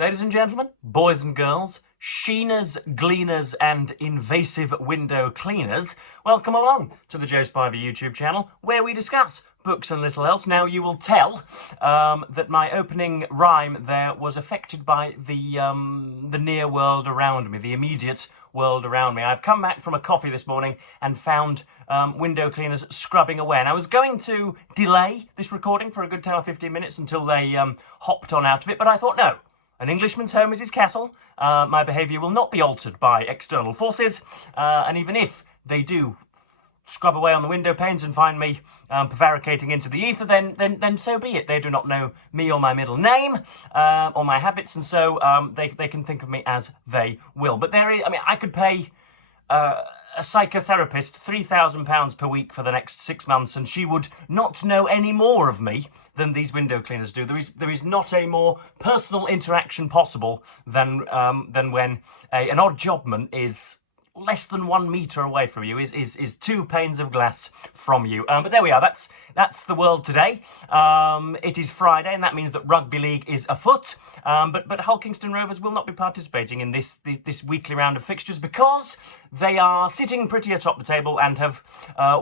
Ladies and gentlemen, boys and girls, sheeners, gleaners and invasive window cleaners, welcome along to the Joe Spivey YouTube channel, where we discuss books and little else. Now, you will tell that my opening rhyme there was affected by the near world around me, the immediate world around me. I've come back from a coffee this morning and found window cleaners scrubbing away. And I was going to delay this recording for a good 10 or 15 minutes until they hopped on out of it, but I thought, no. An Englishman's home is his castle. My behaviour will not be altered by external forces, and even if they do scrub away on the window panes and find me prevaricating into the ether, then so be it. They do not know me or my middle name or my habits, and so they can think of me as they will. But there is, I mean, I could pay a psychotherapist £3,000 per week for the next 6 months, and she would not know any more of me than these window cleaners do. There is not a more personal interaction possible than when an odd jobman is less than 1 metre away from you, is 2 panes of glass from you. But there we are. That's the world today. It is Friday, and that means that rugby league is afoot. But Hull Kingston Rovers will not be participating in this weekly round of fixtures because they are sitting pretty atop the table and have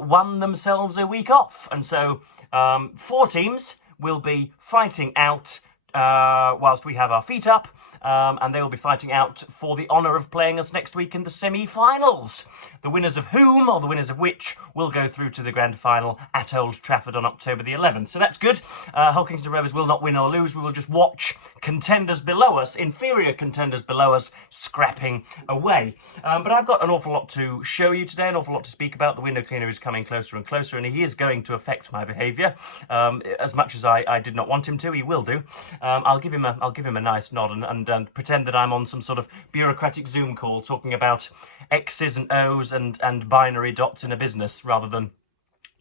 won themselves a week off. And so 4 teams will be fighting out whilst we have our feet up. And they will be fighting out for the honour of playing us next week in the semi-finals. The winners of whom, or the winners of which, will go through to the grand final at Old Trafford on October the 11th. So that's good. Hull Kingston Rovers will not win or lose. We will just watch contenders below us, inferior contenders below us, scrapping away. But I've got an awful lot to show you today, an awful lot to speak about. The window cleaner is coming closer and closer, and he is going to affect my behaviour. As much as I did not want him to, he will do. I'll give him a nice nod and pretend that I'm on some sort of bureaucratic Zoom call talking about X's and O's and binary dots in a business rather than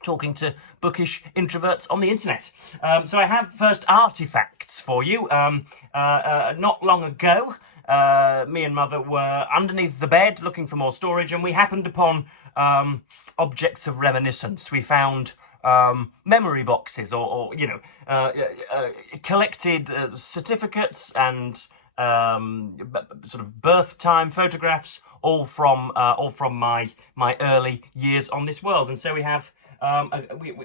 talking to bookish introverts on the internet. So I have first artifacts for you. Not long ago, me and Mother were underneath the bed looking for more storage, and we happened upon objects of reminiscence. We found memory boxes or you know, collected certificates and sort of birth time photographs, all from my early years on this world. And so we have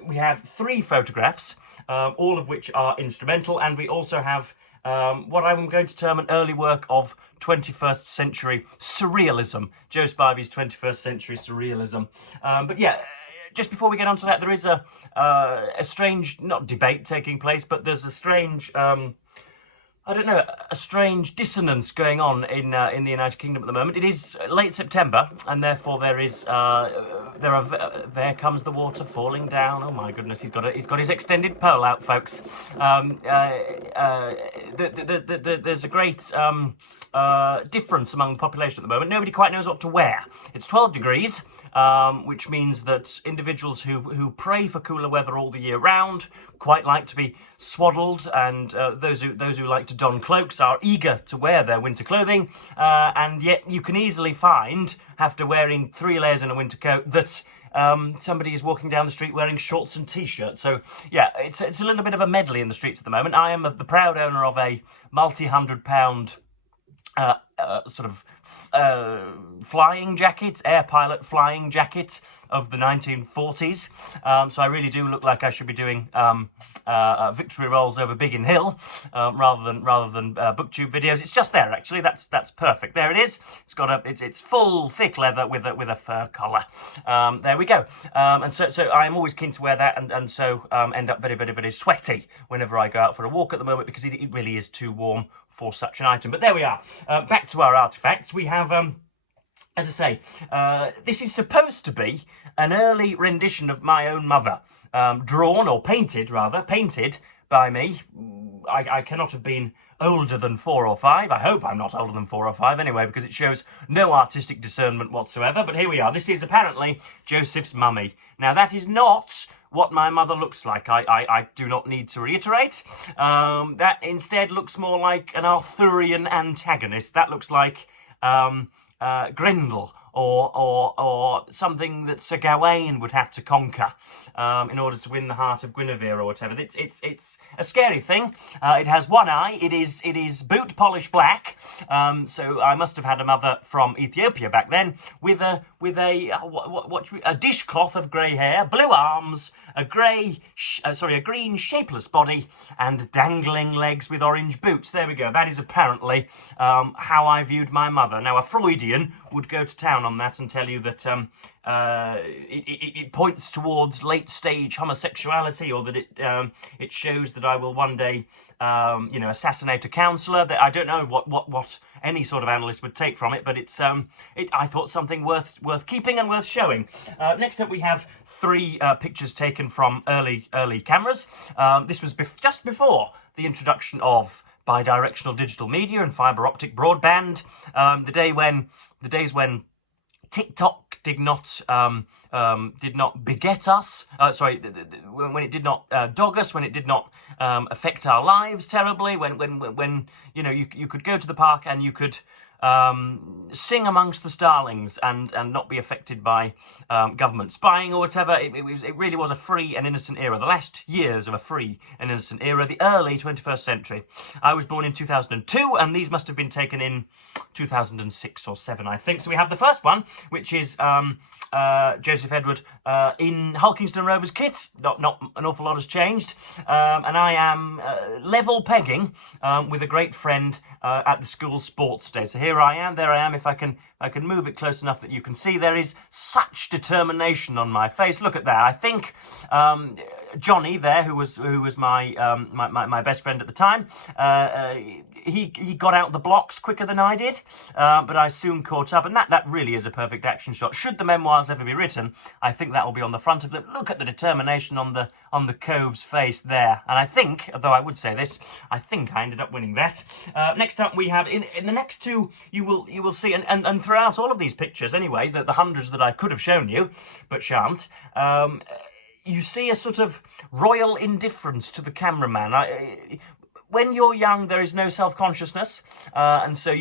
we have 3 photographs, all of which are instrumental, and we also have what I'm going to term an early work of 21st century surrealism, Joe Spivey's 21st century surrealism. But yeah, just before we get on to that, there is a strange, not debate taking place, but there's a strange I don't know, a strange dissonance going on in the United Kingdom at the moment. It is late September, and therefore there comes the water falling down. Oh my goodness, he's got his extended pole out, folks. There's a great difference among the population at the moment. Nobody quite knows what to wear. It's 12 degrees. Which means that individuals who pray for cooler weather all the year round quite like to be swaddled, and those who like to don cloaks are eager to wear their winter clothing, and yet you can easily find, after wearing 3 layers in a winter coat, that somebody is walking down the street wearing shorts and t-shirts. So yeah, it's a little bit of a medley in the streets at the moment. I am the proud owner of a multi-100-pound sort of flying jacket, air pilot flying jacket of the 1940s. So I really do look like I should be doing victory rolls over Biggin Hill rather than booktube videos. It's just there, actually. That's perfect. There it is. It's got it's full thick leather with a fur collar. There we go. And so I am always keen to wear that, and so end up very, very, very sweaty whenever I go out for a walk at the moment, because it really is too warm for such an item. But there we are. Back to our artifacts. We have, as I say, this is supposed to be an early rendition of my own mother, drawn, or painted by me. I cannot have been older than 4 or 5. I hope I'm not older than 4 or 5 anyway, because it shows no artistic discernment whatsoever. But here we are. This is apparently Joseph's mummy. Now, that is not what my mother looks like. I do not need to reiterate. That instead looks more like an Arthurian antagonist. That looks like Grendel or something that Sir Gawain would have to conquer in order to win the heart of Guinevere or whatever. It's a scary thing. It has one eye. It is boot polish black. So I must have had a mother from Ethiopia back then with a dishcloth of grey hair, blue arms, a green shapeless body, and dangling legs with orange boots. There we go. That is apparently how I viewed my mother. Now, a Freudian would go to town on that and tell you that it points towards late-stage homosexuality, or that it shows that I will one day, assassinate a counsellor. That I don't know what any sort of analyst would take from it, but I thought something worth keeping and worth showing. Next up, we have 3 pictures taken from early cameras. This was just before the introduction of bidirectional digital media and fibre optic broadband. The days when TikTok did not beget us. When it did not dog us, when it did not affect our lives terribly. When you could go to the park and you could sing amongst the starlings and not be affected by government spying or whatever. It really was a free and innocent era. The last years of a free and innocent era, the early 21st century. I was born in 2002, and these must have been taken in 2006 or 7, I think. So we have the first one, which is Joseph Edward in Hulkingston Rovers kit. Not an awful lot has changed. And I am level pegging with a great friend at the school sports day. So here I am, there I am. If I can move it close enough that you can see, there is such determination on my face. Look at that. I think Johnny there, who was my best friend at the time, he got out the blocks quicker than I did, but I soon caught up, and that really is a perfect action shot. Should the memoirs ever be written, I think that will be on the front of them. Look at the determination on the cove's face there. And I think, although I would say this, I think I ended up winning that. Next up, we have in the next 2, you will see, and throughout all of these pictures anyway, the hundreds that I could have shown you but shan't, you see a sort of royal indifference to the cameraman. When you're young, there is no self-consciousness, and so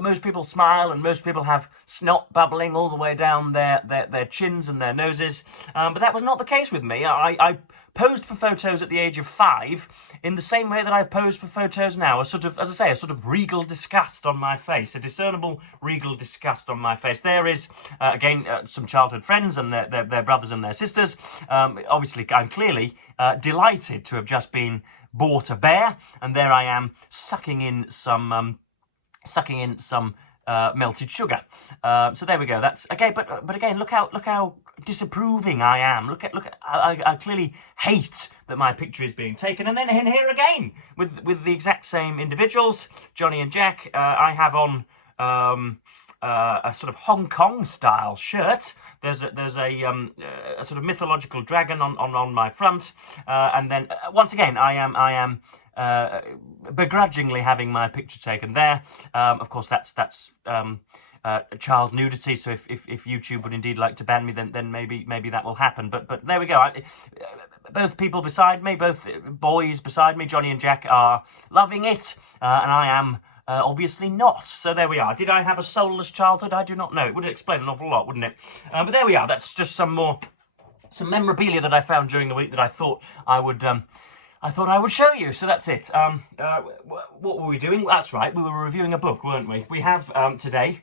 most people smile, and most people have snot bubbling all the way down their chins and their noses. But that was not the case with me. I posed for photos at the age of 5 in the same way that I posed for photos now. A sort of regal disgust on my face, a discernible regal disgust on my face. There is, again, some childhood friends and their brothers and their sisters. Obviously, I'm clearly delighted to have just been bought a bear, and there I am sucking in some melted sugar. So there we go. That's okay. But again, look how disapproving I am. I clearly hate that my picture is being taken. And then here again with the exact same individuals, Johnny and Jack. I have on a sort of Hong Kong style shirt. There's a sort of mythological dragon on my front, and then once again I am begrudgingly having my picture taken there. Of course, that's child nudity. So if YouTube would indeed like to ban me, then maybe that will happen. But there we go. Both people beside me, both boys beside me, Johnny and Jack, are loving it, and I am. Obviously not. So there we are. Did I have a soulless childhood? I do not know. It would explain an awful lot, wouldn't it? But there we are. That's just some memorabilia that I found during the week that I thought I would show you. So that's it. What were we doing? That's right. We were reviewing a book, weren't we? We have today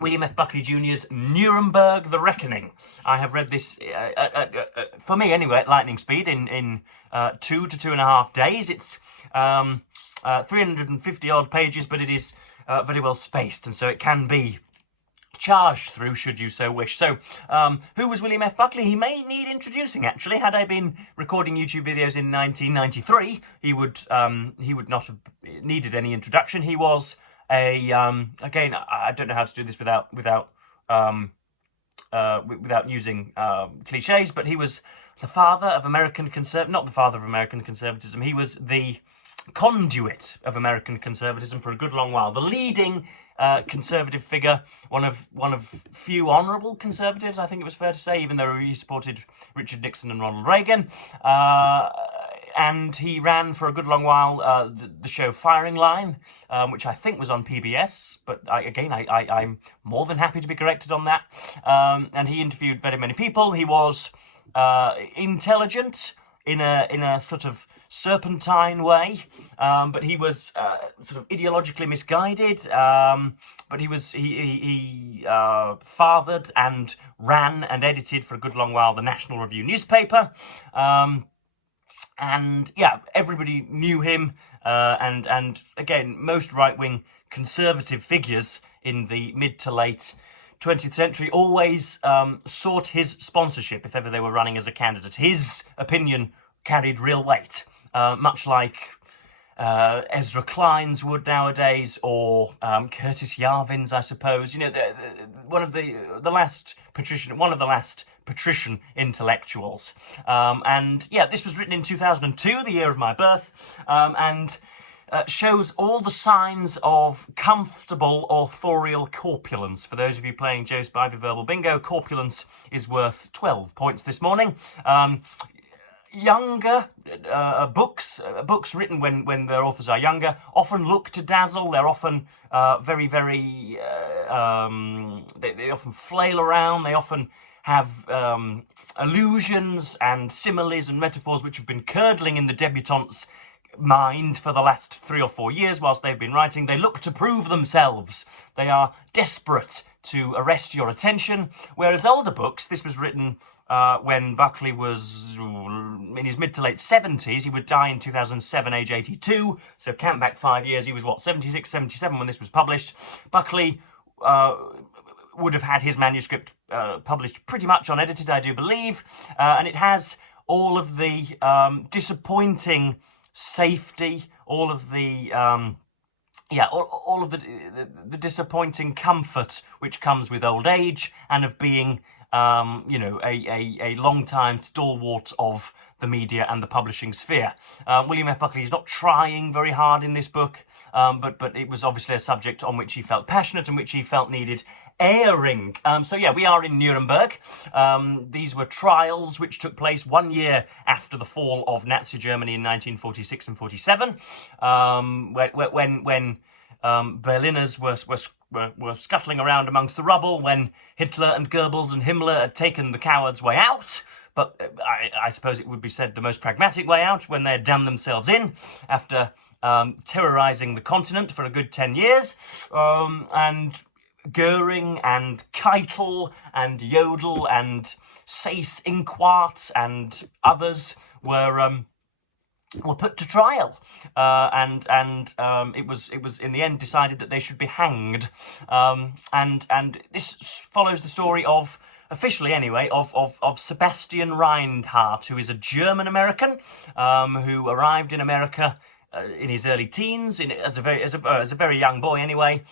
William F Buckley Jr.'s Nuremberg: The Reckoning. I have read this, for me anyway, at lightning speed in 2 to 2.5 days. It's 350 odd pages, but it is very well spaced, and so it can be charged through should you so wish. So who was William F Buckley? He may need introducing, actually. Had I been recording YouTube videos in 1993, he would not have needed any introduction. He was again, I don't know how to do this without using cliches, but he was the father of not the father of American conservatism. He was the conduit of American conservatism for a good long while. The leading conservative figure, one of few honourable conservatives, I think it was fair to say, even though he supported Richard Nixon and Ronald Reagan. and he ran for a good long while the show Firing Line, which I think was on PBS, but I'm more than happy to be corrected on that. And he interviewed very many people. He was intelligent in a sort of serpentine way, but he was sort of ideologically misguided. But he fathered and ran and edited for a good long while the National Review newspaper. And yeah, everybody knew him, and again, most right-wing conservative figures in the mid to late 20th century always sought his sponsorship if ever they were running as a candidate. His opinion carried real weight, much like Ezra Klein's would nowadays, or Curtis Yarvin's, I suppose. You know, one of the last patrician intellectuals. And yeah, this was written in 2002, the year of my birth, and shows all the signs of comfortable authorial corpulence. For those of you playing Joe Spivey Verbal Bingo, corpulence is worth 12 points this morning. Younger books written when their authors are younger often look to dazzle. They're often very they often flail around. They often have allusions and similes and metaphors which have been curdling in the debutante's mind for the last 3 or 4 years whilst they've been writing. They look to prove themselves. They are desperate to arrest your attention. Whereas older books, this was written when Buckley was in his mid to late 70s. He would die in 2007, age 82. So count back 5 years. He was, 76, 77 when this was published. Buckley would have had his manuscript published pretty much unedited, I do believe. And it has all of the disappointing safety, all of the all of the disappointing comfort which comes with old age and of being a long-time stalwart of the media and the publishing sphere. William F Buckley is not trying very hard in this book, but it was obviously a subject on which he felt passionate and which he felt needed airing. So yeah, we are in Nuremberg. These were trials which took place 1 year after the fall of Nazi Germany in 1946 and 47, when Berliners were scuttling around amongst the rubble, when Hitler and Goebbels and Himmler had taken the coward's way out, but I suppose it would be said the most pragmatic way out, when they had damned themselves in after terrorising the continent for a good 10 years, and Goering and Keitel and Jodl and Seyss-Inquart and others were put to trial, and it was in the end decided that they should be hanged, and this follows the story of, officially anyway, of Sebastian Reinhardt, who is a German American who arrived in America in his early teens, as a very young boy anyway,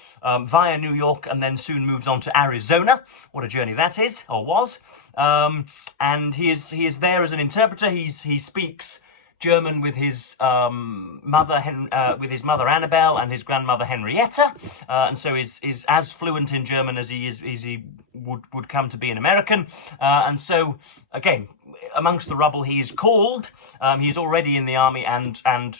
via New York, and then soon moves on to Arizona. What a journey that is, or was. And he is there as an interpreter. He speaks German with his mother Annabelle and his grandmother Henrietta, and so is as fluent in German as he would come to be an American. And so again, amongst the rubble, he is called. He's already in the army and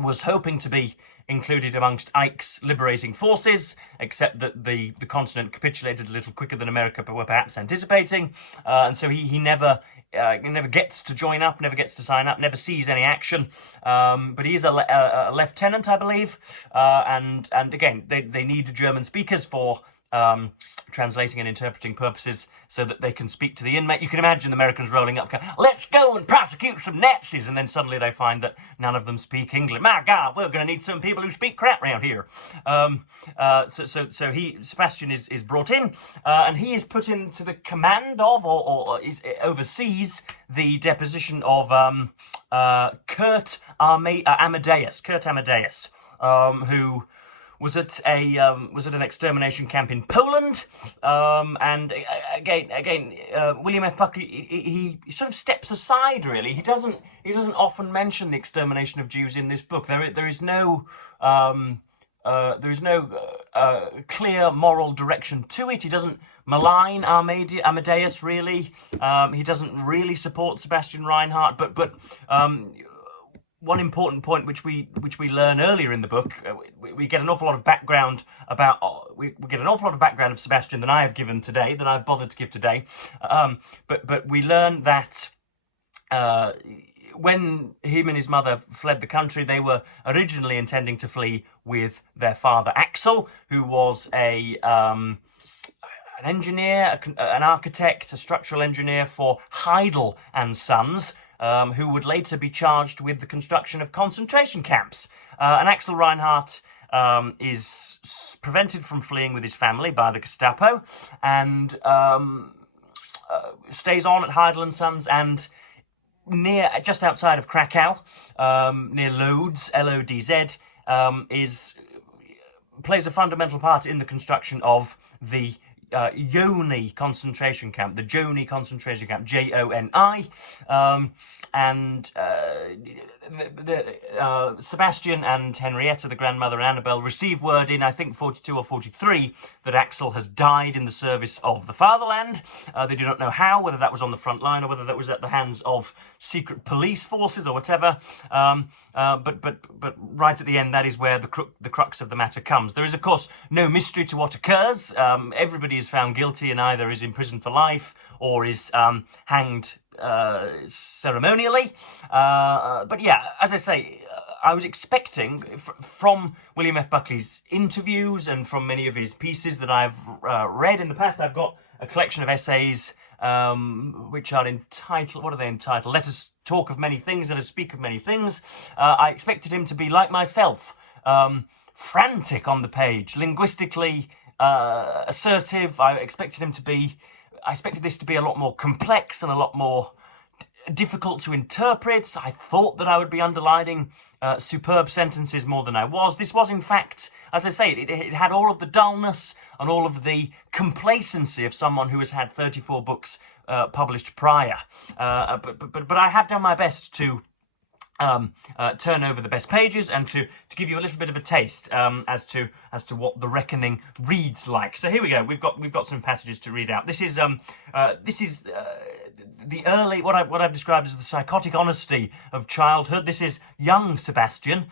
was hoping to be included amongst Ike's liberating forces, except that the continent capitulated a little quicker than America were perhaps anticipating, and so he never gets to join up, never gets to sign up, never sees any action. But he is a lieutenant, I believe, and again, they need German speakers for translating and interpreting purposes so that they can speak to the inmate. You can imagine the Americans rolling up, going, let's go and prosecute some Nazis, and then suddenly they find that none of them speak English. My God, we're going to need some people who speak crap around here. So Sebastian is brought in, and he is put into the command of, or oversees the deposition of Kurt Amadeus, who was at an extermination camp in Poland, and again, William F Buckley he sort of steps aside. Really, he doesn't often mention the extermination of Jews in this book. There is no clear moral direction to it. He doesn't malign Amadeus really. He doesn't really support Sebastian Reinhardt. But one important point which we learn earlier in the book, we get an awful lot of background about we get an awful lot of background of Sebastian than I have given today, than I've bothered to give today. But we learn that when him and his mother fled the country, they were originally intending to flee with their father Axel, who was an engineer, an architect, a structural engineer for Heidel and Sons, who would later be charged with the construction of concentration camps. And Axel Reinhardt is prevented from fleeing with his family by the Gestapo, and stays on at Heidel and Sons, and just outside of Krakow, near Lodz, L-O-D-Z, plays a fundamental part in the construction of the Joni concentration camp, Joni, and Sebastian and Henrietta, the grandmother, and Annabelle, receive word in, I think, 42 or 43, that Axel has died in the service of the fatherland. They do not know how, whether that was on the front line or whether that was at the hands of secret police forces or whatever. But right at the end, that is where the crux of the matter comes. There is, of course, no mystery to what occurs. Everybody is found guilty and either is imprisoned for life or is hanged ceremonially. But yeah, as I say, I was expecting from William F Buckley's interviews and from many of his pieces that I've read in the past. I've got a collection of essays which are entitled, what are they entitled? Let Us Talk of Many Things, Let Us Speak of Many Things. I expected him to be, like myself, frantic on the page, linguistically assertive. I expected this to be a lot more complex and a lot more difficult to interpret. I thought that I would be underlining superb sentences more than I was. This was, in fact, as I say, it had all of the dullness and all of the complacency of someone who has had 34 books published prior. But I have done my best to turn over the best pages and to give you a little bit of a taste as to what The Reckoning reads like. So here we go. We've got some passages to read out. This is the early, what I've described as the psychotic honesty of childhood. This is young Sebastian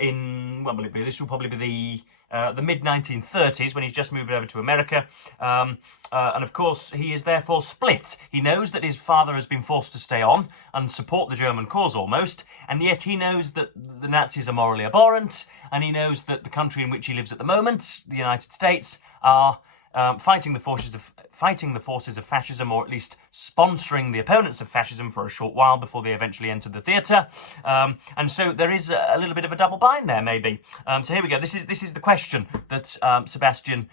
in, what will it be? This will probably be the mid-1930s, when he's just moved over to America. And of course, he is therefore split. He knows that his father has been forced to stay on and support the German cause almost, and yet he knows that the Nazis are morally abhorrent, and he knows that the country in which he lives at the moment, the United States, are fighting the forces of fascism, or at least sponsoring the opponents of fascism for a short while before they eventually enter the theatre. And so there is a little bit of a double bind there, maybe. So here we go. This is the question that Sebastian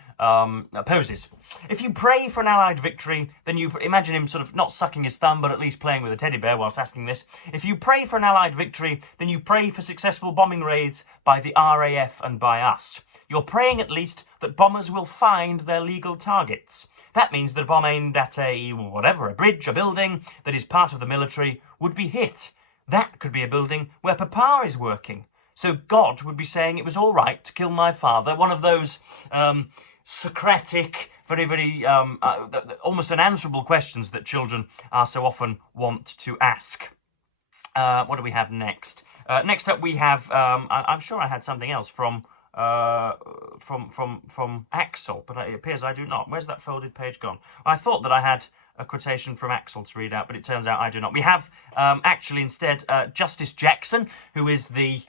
poses. If you pray for an Allied victory, then you imagine him sort of not sucking his thumb, but at least playing with a teddy bear whilst asking this. If you pray for an Allied victory, then you pray for successful bombing raids by the RAF and by us. You're praying, at least, that bombers will find their legal targets. That means that a bomb aimed at a bridge, a building that is part of the military would be hit. That could be a building where Papa is working. So God would be saying it was all right to kill my father. One of those Socratic, very, almost unanswerable questions that children are so often want to ask. What do we have next? Next up we have, I'm sure I had something else from Axel, but it appears I do not. Where's that folded page gone? I thought that I had a quotation from Axel to read out, but it turns out I do not. We have actually instead Justice Jackson, who is the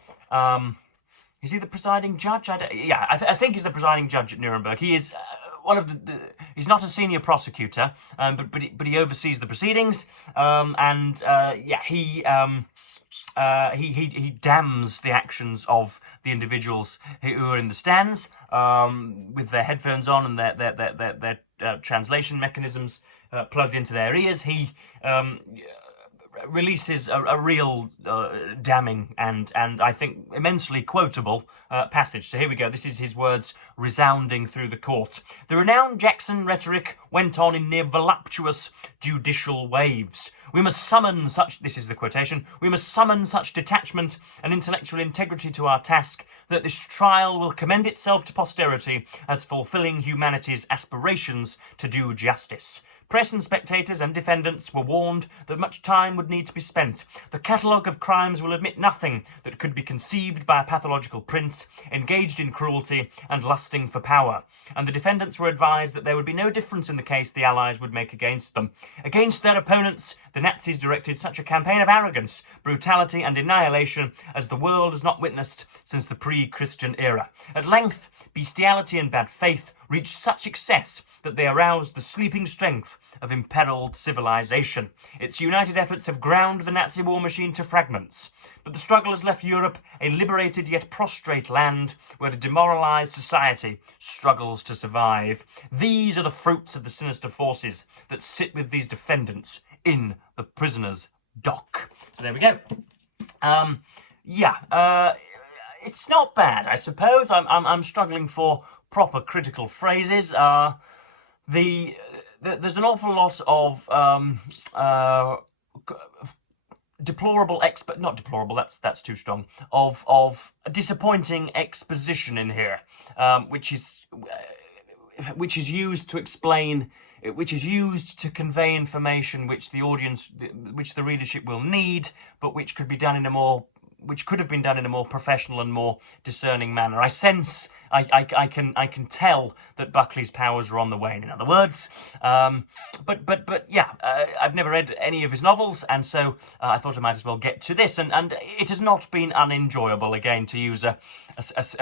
is he the presiding judge? I think he's the presiding judge at Nuremberg. He is one of the he's not a senior prosecutor, but he oversees the proceedings, he damns the actions of the individuals who are in the stands with their headphones on and their translation mechanisms plugged into their ears. He releases a real damning and I think immensely quotable passage. So here we go. This is his words resounding through the court. The renowned Jackson rhetoric went on in near voluptuous judicial waves. We must summon such, this is the quotation, we must summon such detachment and intellectual integrity to our task that this trial will commend itself to posterity as fulfilling humanity's aspirations to do justice. Press and spectators and defendants were warned that much time would need to be spent. The catalogue of crimes will admit nothing that could be conceived by a pathological prince engaged in cruelty and lusting for power. And the defendants were advised that there would be no difference in the case the Allies would make against them. Against their opponents, the Nazis directed such a campaign of arrogance, brutality and annihilation as the world has not witnessed since the pre-Christian era. At length, bestiality and bad faith reached such excess that they aroused the sleeping strength of imperiled civilization. Its united efforts have ground the Nazi war machine to fragments, but the struggle has left Europe a liberated yet prostrate land where a demoralized society struggles to survive. These are the fruits of the sinister forces that sit with these defendants in the prisoner's dock. So there we go. It's not bad, I suppose. I'm struggling for proper critical phrases. There's an awful lot of deplorable not deplorable, that's too strong, of disappointing exposition in here, which is used to explain, which is used to convey information which the readership will need, but which could have been done in a more professional and more discerning manner. I sense, I can tell that Buckley's powers are on the wane, in other words. But yeah, I've never read any of his novels, and so I thought I might as well get to this. And it has not been unenjoyable, again, to use a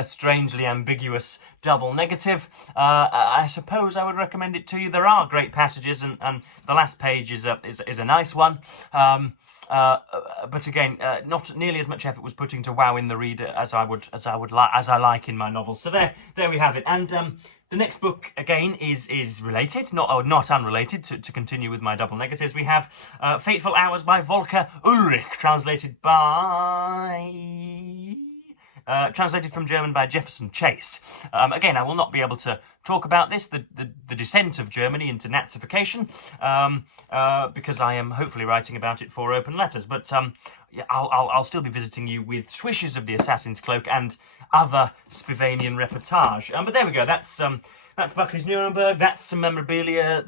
strangely ambiguous double negative. I suppose I would recommend it to you. There are great passages, and the last page is a nice one. But again, not nearly as much effort was put into wowing the reader as I like in my novels. So there we have it. And the next book again is related, not unrelated. To continue with my double negatives, we have Fateful Hours by Volker Ullrich, translated from German by Jefferson Chase. Again, I will not be able to talk about this, the descent of Germany into Nazification, because I am hopefully writing about it for Open Letters. But yeah, I'll still be visiting you with swishes of the Assassin's Cloak and other Spivanian reportage. But there we go. That's Buckley's Nuremberg. That's some memorabilia.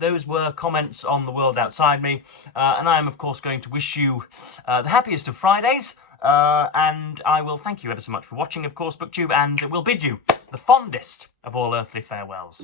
Those were comments on the world outside me. And I am, of course, going to wish you the happiest of Fridays. And I will thank you ever so much for watching, of course, BookTube, and will bid you the fondest of all earthly farewells.